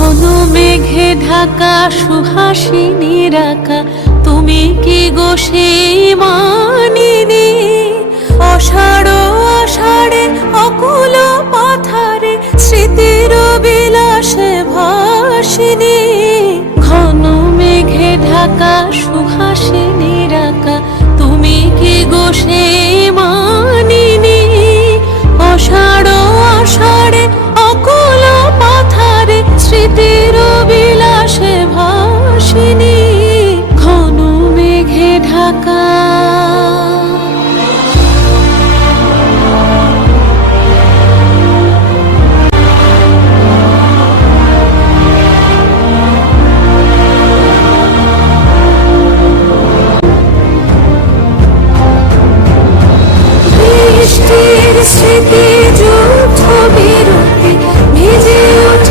ঘন মেঘে ঢাকা সুহাসিনী রাকা, তুমি কি গো সেই মানিনী? অষাঢ় আষাঢ়ে অকুল পাথারে স্মৃতির বিলাসে ভাসিনী।